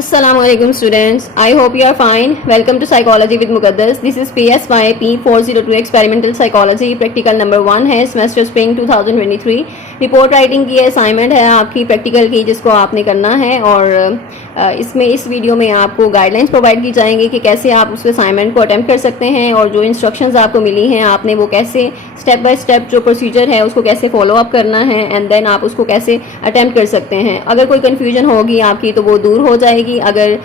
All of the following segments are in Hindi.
Assalamualaikum students. I hope you are fine. Welcome to Psychology with Muqaddas. This is PSYP 402 Experimental Psychology. Practical number 1 है semester spring 2023. रिपोर्ट राइटिंग की असाइनमेंट है आपकी प्रैक्टिकल की, जिसको आपने करना है। और इसमें इस वीडियो में आपको गाइडलाइंस प्रोवाइड की जाएंगी कि कैसे आप उस असाइनमेंट को अटेम्प्ट कर सकते हैं, और जो इंस्ट्रक्शंस आपको मिली हैं आपने वो कैसे स्टेप बाय स्टेप जो प्रोसीजर है उसको कैसे फॉलो अप करना है, एंड देन आप उसको कैसे अटेम्प्ट कर सकते हैं। अगर कोई कन्फ्यूजन होगी आपकी तो वो दूर हो जाएगी। अगर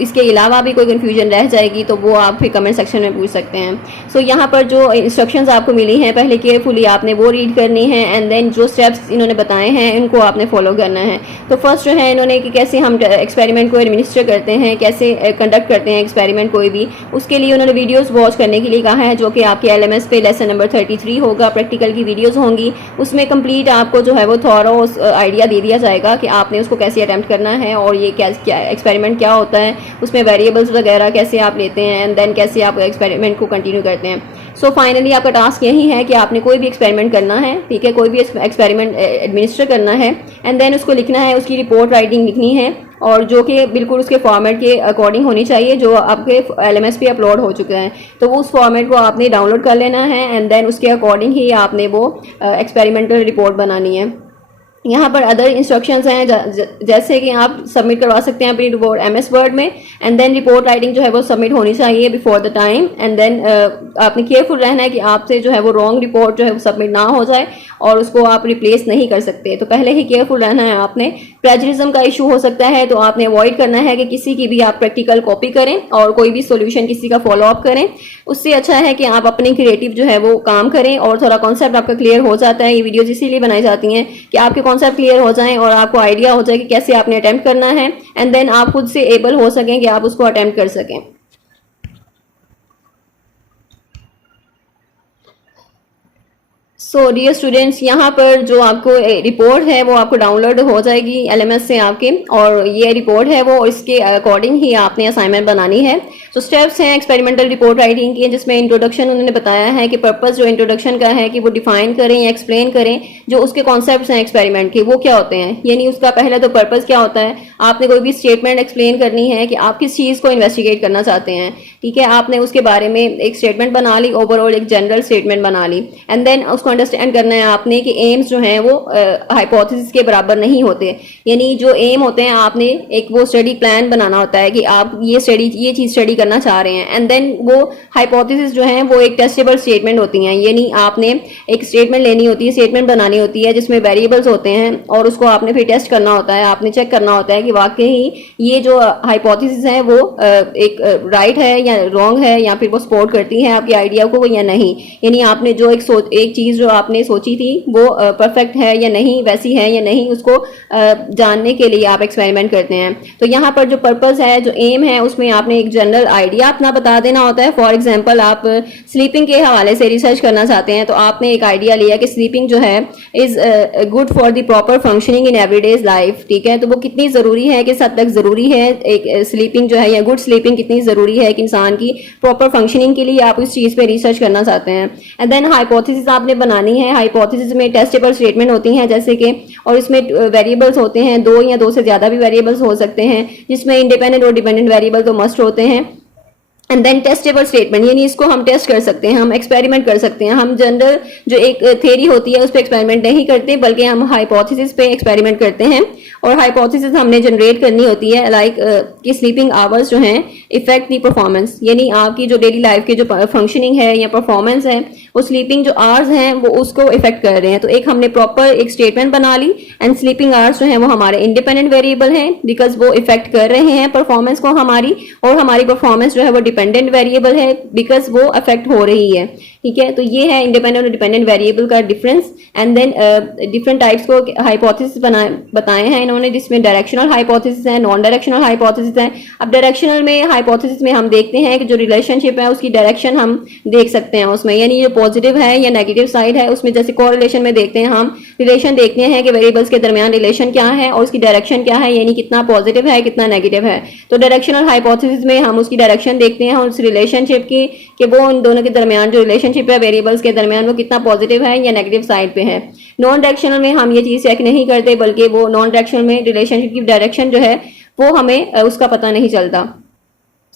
इसके अलावा भी कोई कन्फ्यूजन रह जाएगी तो वो आप फिर कमेंट सेक्शन में पूछ सकते हैं। सो यहाँ पर जो इंस्ट्रक्शंस आपको मिली हैं पहले केयरफुली आपने वो रीड करनी है, एंड देन जो स्टेप्स इन्होंने बताए हैं इनको आपने फॉलो करना है। तो फर्स्ट जो है इन्होंने कि कैसे हम एक्सपेरिमेंट को एडमिनिस्टर करते हैं, कैसे कंडक्ट करते हैं एक्सपेरिमेंट कोई भी, उसके लिए उन्होंने वीडियोस वॉच करने के लिए कहा है, जो कि आपके LMS पे लेसन नंबर 33 होगा। प्रैक्टिकल की वीडियोस होंगी, उसमें कंप्लीट आपको जो है वो थॉरो आइडिया दे दिया जाएगा कि आपने उसको कैसे अटेम्प्ट करना है, और ये क्या एक्सपेरिमेंट क्या होता है, उसमें वेरिएबल्स वगैरह कैसे आप लेते हैं, एंड देन कैसे आप एक्सपेरिमेंट को कंटिन्यू करते हैं। सो फाइनली आपका टास्क यही है कि आपने कोई भी एक्सपेरिमेंट करना है, ठीक है, कोई भी एक्सपेरिमेंट एडमिनिस्टर करना है, एंड देन उसको लिखना है, उसकी रिपोर्ट राइटिंग लिखनी है, और जो कि बिल्कुल उसके फॉर्मेट के अकॉर्डिंग होनी चाहिए जो आपके LMS पे अपलोड हो चुका है। तो वो उस फॉर्मेट को आपने डाउनलोड कर लेना है, एंड देन उसके अकॉर्डिंग ही आपने वो एक्सपेरिमेंटल रिपोर्ट बनानी है। यहाँ पर अदर इंस्ट्रक्शंस हैं, जैसे कि आप सबमिट करवा सकते हैं अपनी रिपोर्ट MS वर्ड में, एंड देन रिपोर्ट राइटिंग जो है वो सबमिट होनी चाहिए before the time, and then आपने केयरफुल रहना है कि आपसे जो है वो रॉन्ग रिपोर्ट जो है वो सबमिट ना हो जाए, और उसको आप रिप्लेस नहीं कर सकते। तो पहले ही केयरफुल रहना है आपने। प्लेजरिज्म का इशू हो सकता है, तो आपने अवॉइड करना है कि किसी की भी आप प्रैक्टिकल कॉपी करें और कोई भी सोल्यूशन किसी का फॉलो अप करें। उससे अच्छा है कि आप अपनी क्रिएटिव जो है वो काम करें, और थोड़ा कॉन्सेप्ट आपका क्लियर हो जाता है। ये वीडियोज इसीलिए बनाई जाती हैं कि आपके कॉन्सेप्ट क्लियर हो जाएं और आपको आइडिया हो जाए कि कैसे आपने अटेम्प्ट करना है, एंड देन आप खुद से एबल हो सकें कि आप उसको अटेम्प्ट कर सकें। सो डियर स्टूडेंट्स, यहाँ पर जो आपको रिपोर्ट है वो आपको डाउनलोड हो जाएगी LMS से आपके, और ये रिपोर्ट है वो इसके अकॉर्डिंग ही आपने असाइनमेंट बनानी है। तो स्टेप्स हैं एक्सपेरिमेंटल रिपोर्ट राइटिंग के, जिसमें इंट्रोडक्शन उन्होंने बताया है कि पर्पस जो इंट्रोडक्शन का है कि वो डिफाइन करें या एक्सप्लेन करें जो उसके कॉन्सेप्ट्स हैं एक्सपेरिमेंट के वो क्या होते हैं। यानी उसका पहला तो पर्पस क्या होता है, आपने कोई भी स्टेटमेंट एक्सप्लेन करनी है कि आप किस चीज़ को इन्वेस्टिगेट करना चाहते हैं, ठीक है। आपने उसके बारे में एक स्टेटमेंट बना ली, ओवरऑल एक जनरल स्टेटमेंट बना ली, एंड देन उसको अंडरस्टैंड करना है आपने कि एम्स जो हैं वो हाइपोथेसिस के बराबर नहीं होते। यानी जो एम होते हैं आपने एक वो स्टडी प्लान बनाना होता है कि आप ये चीज़ स्टडी करना चाह रहे हैं, एंड देन वो हाइपोथेसिस जो हैं वो एक टेस्टेबल स्टेटमेंट होती हैं। यानी आपने एक स्टेटमेंट लेनी होती है, स्टेटमेंट बनानी होती है जिसमें वेरिएबल्स होते हैं, और उसको आपने फिर टेस्ट करना होता है, आपने चेक करना होता है कि वाकई ये जो हाइपोथेसिस है वो एक राइट है या रॉन्ग है, या फिर वो सपोर्ट करती है आपके आइडिया को या नहीं। यानी आपने जो एक चीज़ जो आपने सोची थी वो परफेक्ट है या नहीं, वैसी है या नहीं, उसको जानने के लिए आप एक्सपेरिमेंट करते हैं। तो यहाँ पर जो पर्पस है, जो एम है, उसमें आपने एक जनरल आइडिया अपना बता देना होता है। फॉर एग्जांपल आप स्लीपिंग के हवाले से रिसर्च करना चाहते हैं, तो आपने एक आइडिया लिया कि स्लीपिंग जो है is good for the proper functioning in everyday's life, ठीक है। तो वो कितनी ज़रूरी है, किस हद तक ज़रूरी है एक स्लीपिंग जो है, या गुड स्लीपिंग कितनी ज़रूरी है एक इंसान की प्रॉपर फंक्शनिंग के लिए, आप उस चीज़ पे रिसर्च करना चाहते हैं। एंड देन हाइपोथेसिस आपने बनानी है। हाइपोथेसिस में टेस्टेबल स्टेटमेंट होती हैं जैसे कि, और इसमें वेरिएबल्स होते हैं, 2 या 2 से ज़्यादा भी वेरिएबल्स हो सकते हैं, जिसमें इंडिपेंडेंट और डिपेंडेंट वेरिएबल तो मस्ट होते हैं। एंड देन टेस्टेबल स्टेटमेंट, यानी इसको हम टेस्ट कर सकते हैं, हम एक्सपेरिमेंट कर सकते हैं। हम जनरल जो एक थ्योरी होती है उस पर एक्सपेरिमेंट नहीं करते, बल्कि हम हाइपोथेसिस पे एक्सपेरिमेंट करते हैं। और हाइपोथेसिस हमने जनरेट करनी होती है लाइक कि स्लीपिंग आवर्स जो हैं इफेक्ट दी परफॉर्मेंस, यानी आपकी जो डेली लाइफ की जो फंक्शनिंग है या परफॉर्मेंस है वो स्लीपिंग जो आवर्स हैं वो उसको इफेक्ट कर रहे हैं। तो एक हमने प्रॉपर एक स्टेटमेंट बना ली, एंड स्लीपिंग आवर्स जो हैं वो हमारे इंडिपेंडेंट वेरिएबल हैं बिकॉज वो इफेक्ट कर रहे हैं परफॉर्मेंस को हमारी, और हमारी परफॉर्मेंस जो है वो डिपेंडेंट वेरिएबल है बिकॉज वो अफेक्ट हो रही है, ठीक है। तो ये है इंडिपेंडेंट और डिपेंडेंट वेरिएबल का difference. And then different types को हाइपोथेसिस बताए हैं इन्होंने, जिसमें डायरेक्शनल हाइपोथेसिस है, नॉन डायरेक्शनल हाइपोथेसिस है। अब डायरेक्शनल में हाइपोथेसिस में हम देखते हैं कि जो रिलेशनशिप है उसकी डायरेक्शन हम देख सकते हैं उसमें, यानी जो पॉजिटिव है या नेगेटिव साइड है उसमें, जैसे कोरिलेशन में देखते हैं हम रिलेशन देखते हैं कि वेरिएबल्स के दरमियान रिलेशन क्या है और उसकी डायरेक्शन क्या है, यानी कितना पॉजिटिव है कितना नेगेटिव है। तो डायरेक्शनल हाइपोथेसिस में हम उसकी डायरेक्शन देखते हैं उस रिलेशनशिप की कि वो उन दोनों के दरमियान जो रिलेशनशिप है वेरिएबल्स के दरमियान वो कितना पॉजिटिव है या नेगेटिव साइड पे है। नॉन डायरेक्शनल में हम ये चीज़ चेक नहीं करते, बल्कि वो नॉन डायरेक्शनल में रिलेशनशिप की डायरेक्शन जो है वो हमें उसका पता नहीं चलता।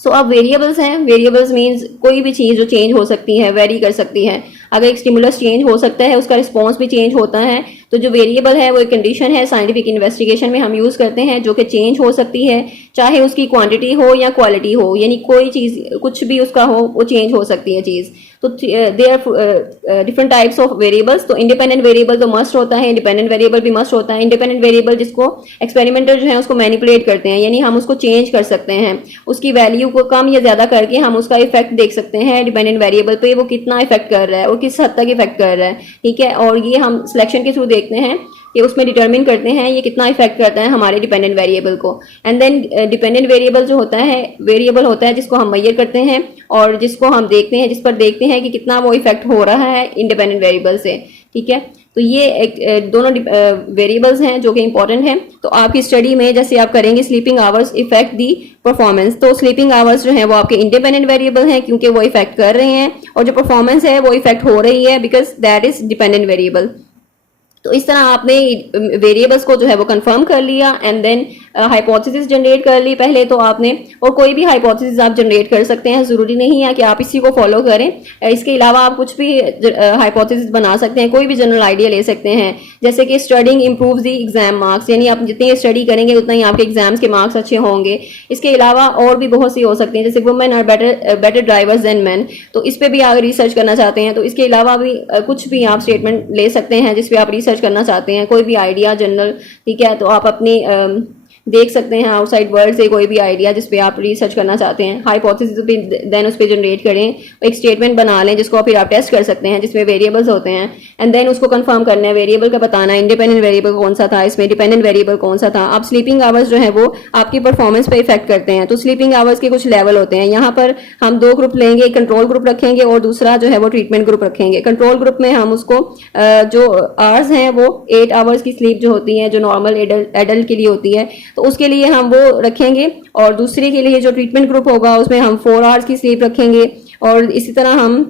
सो अब वेरिएबल्स हैं, वेरिएबल्स मीन्स कोई भी चीज़ जो चेंज हो सकती है, वेरी कर सकती है। अगर एक स्टिमुलस चेंज हो सकता है, उसका रिस्पॉन्स भी चेंज होता है। तो जो वेरिएबल है वो एक कंडीशन है, साइंटिफिक इन्वेस्टिगेशन में हम यूज़ करते हैं, जो कि चेंज हो सकती है, चाहे उसकी क्वांटिटी हो या क्वालिटी हो, यानी कोई चीज़ कुछ भी उसका हो वो चेंज हो सकती है चीज़। तो they are different types of variables. तो इंडिपेंडेंट वेरिएबल तो मस्ट होता है, इंडिपेंडेंट वेरिएबल भी मस्ट होता है। इंडिपेंडेंट वेरिएबल जिसको एक्सपेरिमेंटर जो है उसको मैनिपुलेट करते हैं, यानी हम उसको चेंज कर सकते हैं, उसकी वैल्यू को कम या ज्यादा करके हम उसका इफेक्ट देख सकते हैं डिपेंडेंट वेरिएबल पे, वो कितना इफेक्ट कर रहा है और किस हद तक इफेक्ट कर रहा है, ठीक है। और ये हम सिलेक्शन के थ्रू देखते हैं कि उसमें डिटरमिन करते हैं ये कितना इफेक्ट करता है हमारे डिपेंडेंट वेरिएबल को। एंड देन डिपेंडेंट वेरिएबल जो होता है, वेरिएबल होता है जिसको हम मेजर करते हैं और जिसको हम देखते हैं, जिस पर देखते हैं कि कितना वो इफेक्ट हो रहा है इंडिपेंडेंट वेरिएबल से, ठीक है। तो ये दोनों वेरिएबल्स हैं जो कि इंपॉर्टेंट हैं। तो आपकी स्टडी में जैसे आप करेंगे स्लीपिंग आवर्स इफेक्ट दी परफॉर्मेंस, तो स्लीपिंग आवर्स जो है वो आपके इंडिपेंडेंट वेरिएबल हैं क्योंकि वो इफेक्ट कर रहे हैं, और जो परफॉर्मेंस है वो इफेक्ट हो रही है because that is dependent variable. तो इस तरह आपने वेरिएबल्स को जो है वो कंफर्म कर लिया एंड देन हाइपोथेसिस जनरेट कर ली पहले तो आपने, और कोई भी हाइपोथेसिस आप जनरेट कर सकते हैं, जरूरी नहीं है कि आप इसी को फॉलो करें। इसके अलावा आप कुछ भी हाइपोथेसिस बना सकते हैं, कोई भी जनरल आइडिया ले सकते हैं, जैसे कि studying improves the exam marks, यानी आप जितनी स्टडी करेंगे उतना ही आपके एग्जाम्स के मार्क्स अच्छे होंगे। इसके अलावा और भी बहुत सी हो सकती हैं, जैसे women are better drivers than man, तो इस पर भी आप रिसर्च करना चाहते हैं तो इसके अलावा भी कुछ भी आप स्टेटमेंट ले सकते हैं जिसपे आप रिसर्च करना चाहते हैं, कोई भी आइडिया जनरल, ठीक है। तो आप अपनी देख सकते हैं आउटसाइड वर्ल्ड से कोई भी आइडिया जिस पे आप रिसर्च करना चाहते हैं, हाइपोथेसिस पे देन उस पे जनरेट करें, एक स्टेटमेंट बना लें जिसको फिर आप टेस्ट कर सकते हैं जिसमें वेरिएबल्स होते हैं, एंड देन उसको कंफर्म करना है, वेरिएबल का बताना, इंडिपेंडेंट वेरिएबल कौन सा था, इसमें डिपेंडेंट वेरिएबल कौन सा था। अब स्लीपिंग आवर्स जो है वो आपकी परफॉर्मेंस पे इफेक्ट करते हैं, तो स्लीपिंग आवर्स के कुछ लेवल होते हैं। यहाँ पर हम दो ग्रुप लेंगे, एक कंट्रोल ग्रुप रखेंगे और दूसरा जो है वो ट्रीटमेंट ग्रुप रखेंगे। कंट्रोल ग्रुप में हम उसको जो आवर्स हैं वो 8 आवर्स की स्लीप जो होती है, जो नॉर्मल एडल्ट के लिए होती है, तो उसके लिए हम वो रखेंगे, और दूसरे के लिए जो ट्रीटमेंट ग्रुप होगा उसमें हम 4 आवर्स की स्लीप रखेंगे। और इसी तरह हम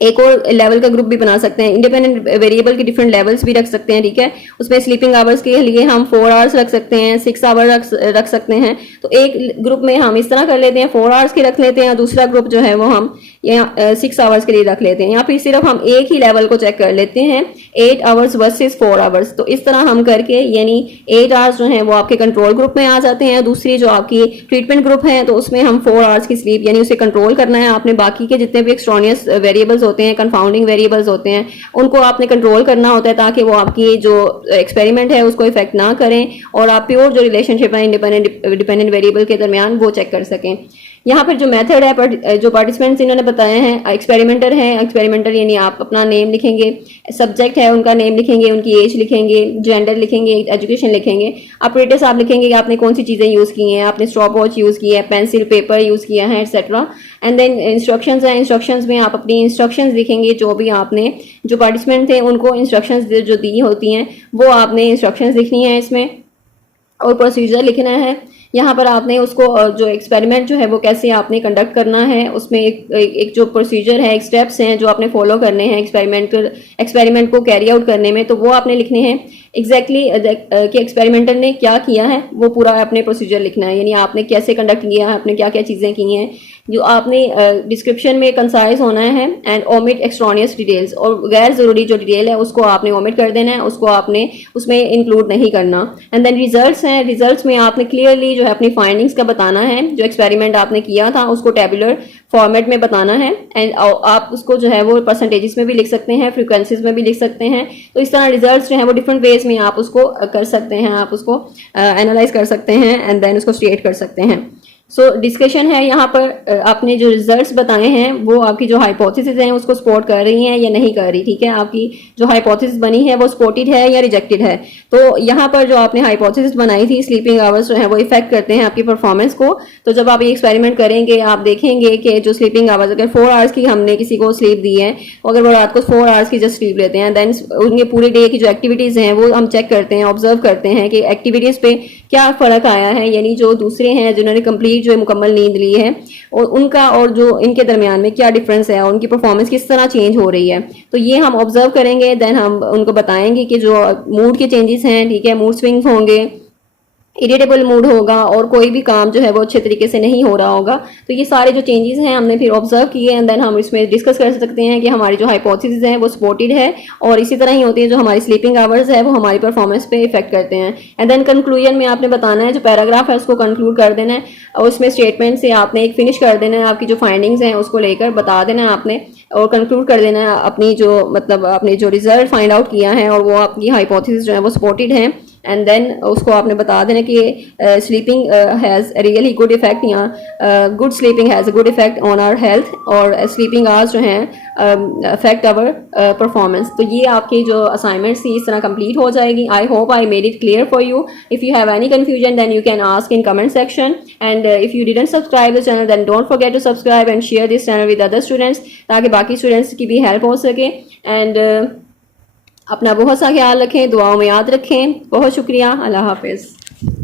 एक और लेवल का ग्रुप भी बना सकते हैं, इंडिपेंडेंट वेरिएबल के डिफरेंट लेवल्स भी रख सकते हैं, ठीक है। उसमें स्लीपिंग आवर्स के लिए हम 4 आवर्स रख सकते हैं, 6 आवर रख सकते हैं। तो एक ग्रुप में हम इस तरह कर लेते हैं, 4 आवर्स की रख लेते हैं, और दूसरा ग्रुप जो है वो हम यहाँ 6 आवर्स के लिए रख लेते हैं। या फिर सिर्फ हम एक ही लेवल को चेक कर लेते हैं, 8 आवर्स वर्सेस 4 आवर्स। तो इस तरह हम करके यानी 8 आवर्स जो है वो आपके कंट्रोल ग्रुप में आ जाते हैं, दूसरी जो आपकी ट्रीटमेंट ग्रुप है तो उसमें हम 4 आवर्स की स्लीप, यानी उसे कंट्रोल करना है आपने। बाकी के जितने भी एक्सट्रानियस वेरिएबल्स होते हैं, कंफाउंडिंग वेरिएबल्स होते हैं, उनको आपने कंट्रोल करना होता है ताकि वो आपकी जो एक्सपेरिमेंट है उसको इफेक्ट ना करें, और आप प्योर जो रिलेशनशिप है डिपेंडेंट वेरिएबल के दरमियान वो चेक कर सकें। यहाँ पर जो मेथड है, जो पार्टिसिपेंट्स इन्होंने बताए हैं, एक्सपेरिमेंटर हैं, एक्सपेरिमेंटर यानी आप अपना नेम लिखेंगे, सब्जेक्ट है उनका नेम लिखेंगे, उनकी एज लिखेंगे, जेंडर लिखेंगे, एजुकेशन लिखेंगे, ऑपरेटर्स आप लिखेंगे कि आपने कौन सी चीज़ें यूज़ की हैं, आपने स्टॉप वॉच यूज़ की है, पेंसिल पेपर यूज़ किया है, एक्सेट्रा। एंड देन इंस्ट्रक्शंस हैं, इंस्ट्रक्शंस में आप अपनी इंस्ट्रक्शंस लिखेंगे, जो भी आपने जो पार्टिसिपेंट थे उनको इंस्ट्रक्शंस जो दी होती हैं वो आपने इंस्ट्रक्शंस लिखनी है इसमें, और प्रोसीजर लिखना है। यहाँ पर आपने उसको जो एक्सपेरिमेंट जो है वो कैसे आपने कंडक्ट करना है, उसमें एक जो प्रोसीजर है, एक स्टेप्स हैं जो आपने फॉलो करने हैं एक्सपेरिमेंट को कैरी आउट करने में, तो वो आपने लिखने हैं एग्जैक्टली कि एक्सपेरिमेंटर ने क्या किया है, वो पूरा अपने प्रोसीजर लिखना है, यानी आपने कैसे कंडक्ट किया है, आपने क्या क्या चीज़ें की हैं, जो आपने डिस्क्रिप्शन में कंसाइज होना है, एंड ओमिट एक्सट्रानियस डिटेल्स, और गैर ज़रूरी जो डिटेल है उसको आपने ओमिट कर देना है, उसको आपने उसमें इंक्लूड नहीं करना। एंड देन रिजल्ट्स हैं, रिजल्ट्स में आपने क्लियरली जो है अपनी फाइंडिंग्स का बताना है, जो एक्सपेरिमेंट आपने किया था उसको टेबुलर फॉर्मेट में बताना है, एंड आप उसको जो है वो परसेंटेजेस में भी लिख सकते हैं, फ्रीक्वेंसीज में भी लिख सकते हैं। तो इस तरह रिजल्ट्स जो है वो डिफरेंट वेज में आप उसको कर सकते हैं, आप उसको एनालाइज कर सकते हैं एंड देन उसको स्टेट कर सकते हैं। सो डिस्कशन है यहाँ पर, आपने जो रिजल्ट्स बताए हैं वो आपकी जो हाइपोथेसिस हैं उसको सपोर्ट कर रही हैं या नहीं कर रही, ठीक है। आपकी जो हाइपोथेसिस बनी है वो सपोर्टेड है या रिजेक्टेड है। तो यहाँ पर जो आपने हाइपोथेसिस बनाई थी स्लीपिंग आवर्स जो है वो इफेक्ट करते हैं आपकी परफॉर्मेंस को, तो जब आप ये एक्सपेरिमेंट करेंगे आप देखेंगे कि जो स्लीपिंग आवर्स, अगर 4 आवर्स की हमने किसी को स्लीप दी है, अगर वो रात को 4 आवर्स की जस्ट स्लीप लेते हैं, देन उनके पूरे डे की जो एक्टिविटीज़ हैं वो हम चेक करते हैं, ऑब्जर्व करते हैं कि एक्टिविटीज़ पे क्या फ़र्क आया है, यानी जो दूसरे हैं जिन्होंने कंप्लीट जो मुकम्मल नींद ली है और उनका और जो इनके दरमियान में क्या डिफरेंस है और उनकी परफॉर्मेंस किस तरह चेंज हो रही है, तो ये हम ऑब्जर्व करेंगे। देन हम उनको बताएंगे कि जो मूड के चेंजेस हैं, ठीक है, मूड स्विंग्स होंगे, इरिटेबल मूड होगा और कोई भी काम जो है वो अच्छे तरीके से नहीं हो रहा होगा। तो ये सारे जो चेंजेस हैं हमने फिर ऑब्जर्व किए एंड देन हम इसमें डिस्कस कर सकते हैं कि हमारी जो हाइपोथेसिस है वो सपोर्टेड है। और इसी तरह ही होती है जो हमारी स्लीपिंग आवर्स है वो हमारी परफॉर्मेंस पे इफेक्ट करते हैं। एंड देन कंक्लूजन में आपने बताना है, जो पैराग्राफ है उसको कंक्लूड कर देना है और उसमें स्टेटमेंट से आपने एक फिनिश कर देना है, आपकी जो फाइंडिंग्स हैं उसको लेकर बता देना है आपने और कंक्लूड कर देना है अपनी जो मतलब आपने जो रिजल्ट फाइंड आउट किया है और वो आपकी हाइपोथेसिस जो है वो सपोर्टेड है। एंड देन उसको आपने बता देना कि sleeping has really good effect या good sleeping has a good effect on our health और स्लीपिंग आवर्स जो हैं अफेक्ट आवर परफॉर्मेंस। तो ये आपकी जो असाइनमेंट्स थी इस तरह कंप्लीट हो जाएगी। I hope I made it clear for you. If you have any confusion then you can ask in comment section and if you didn't subscribe the channel then don't forget to subscribe and share this channel with other students ताकि बाकी स्टूडेंट्स की भी हेल्प हो सके। एंड अपना बहुत सा ख्याल रखें, दुआओं में याद रखें। बहुत शुक्रिया। अल्लाह हाफिज़।